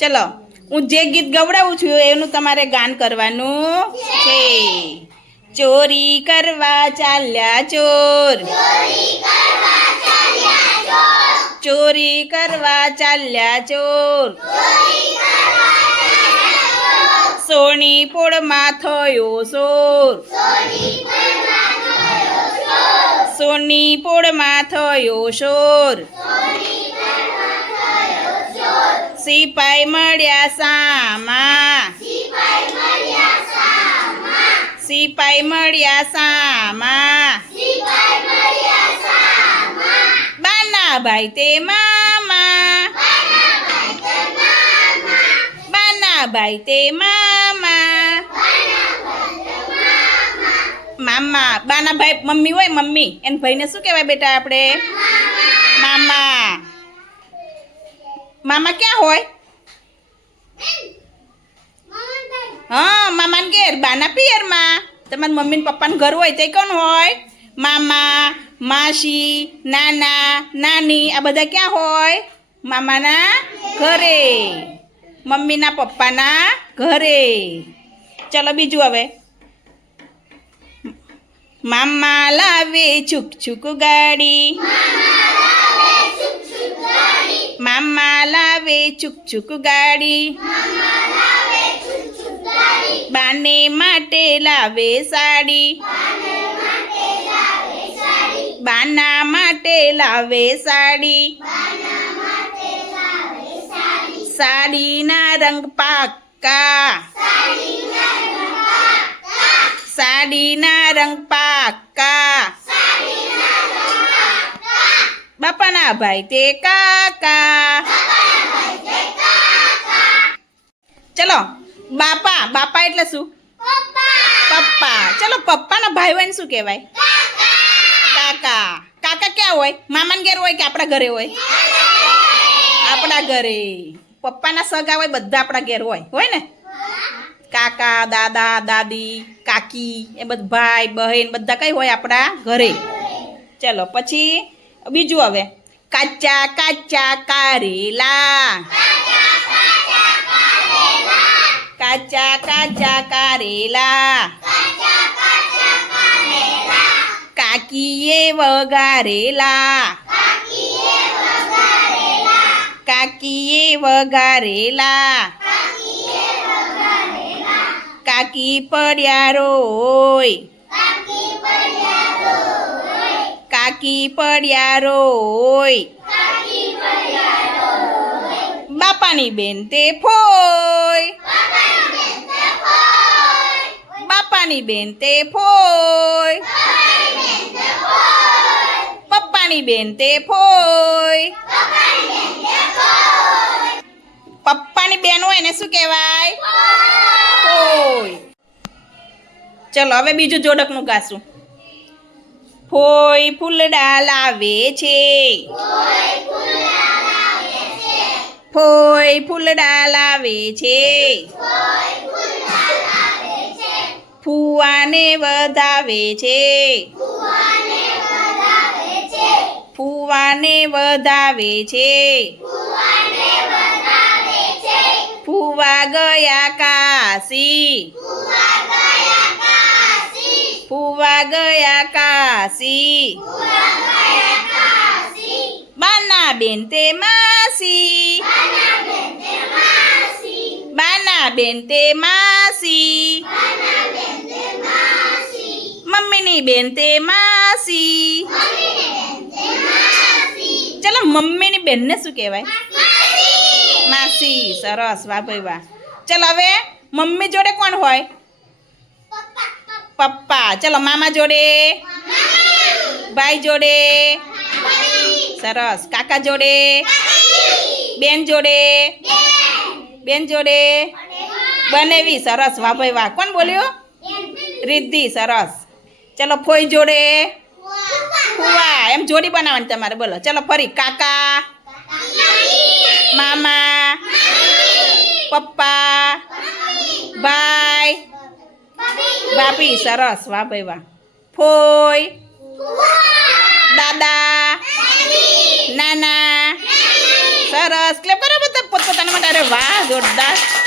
ચલો હું જે ગીત ગવડાવું છું એનું તમારે ગાન કરવાનું છે. ચોરી કરવા ચાલ્યા ચોર, ચોરી કરવા ચાલ્યા ચોર, સોની પોળમાં થયો સોર, સોની પોળમાં થયો શોર, સિપાઈ મળ્યા સામા, સિપાઈ મળ્યા સામા, બાના ભાઈ તે મામા, બાના ભાઈ તે મામા, મામા બાના ભાઈ મમ્મી હોય, મમ્મી એને ભાઈને શું કહેવાય બેટા આપણે? મામા. મામા ક્યાં હોય? હા મામાને ઘેર, બાના પિયરમાં. તમારા મમ્મી ને પપ્પાનું ઘર હોય તે કોણ હોય? મામા, માસી, નાના, નાની આ બધા ક્યાં હોય? મામાના ઘરે, મમ્મીના પપ્પાના ઘરે. ચલો બીજું હવે. મામા લાવે છુક છુક ગાડી, મામા લાવે છુક છુક ગાડી, બાને માટે લાવે સાડી, બાના માટે લાવે સાડી, સાડીના રંગ પાક્કા, સાડીના રંગ પાક્કા, બાપાના ભાઈ તે કાકા. ચલો બાપા, બાપા એટલે શું? પપ્પા. ચલો પપ્પાના ભાઈ હોય ને શું કહેવાય? કાકા. કાકા ક્યાં હોય? મામાના ઘેર હોય કે આપણા ઘરે હોય? આપણા ઘરે. પપ્પાના સગા હોય બધા આપણા ઘેર હોય ને? કાકા, દાદા, દાદી, કાકી એ બધા ભાઈ બહેન બધા કઈ હોય આપણા ઘરે. ચલો પછી બીજું હવે. કાચા કાચા કારેલા, કાચા કાચા કારેલા, કાકીએ વગારેલા, કાકીએ વગારેલા, કાકી પડ્યા રોય, કાકી પડ્યા રોય, બાપાની બેન તે ફોય, બાપાની બેન તે ફોય, પપ્પાની બેન તે ફોય. પપ્પાની બેન હોય ને શું કહેવાય? ફોય. ચલો હવે બીજું જોડકનું ગાશું. ફોય ફૂલડા લાવે છે, ફોય ફૂલડા લાવે છે, ફુવાને વધાવે છે, ફુવાને વધાવે છે, ફુવા ગયા કાશી, ફુવા ગયા કાશી, બાના બેન તે માસી, બાના બેન તે માસી, મમ્મીની બેન તે માસી. ચલો મમ્મીની બેનને શું કહેવાય? માસી. સરસ, વાહ ભાઈ વાહ. ચલો હવે મમ્મી જોડે કોણ હોય? પપ્પા. ચલો મામા જોડે, ભાઈ જોડે, સરસ, કાકા જોડે, બેન જોડે, બેન જોડે બનેવી. સરસ, વાહ ભાઈ વાહ. કોણ બોલ્યું? રિદ્ધિ. સરસ. ચલો ફોઈ જોડે, ફુવા. એમ જોડી બનાવવાની તમારે. બોલો ચલો ફરી. કાકા, મામા, પપ્પા, ભાઈ, ભાભી. સરસ, વાહ ભાઈ વાહ. ફોઈ, દાદા, નાના. સરસ. ક્લેપ કરો બધા પોતપોતાના. અરે વાહ જોરદાર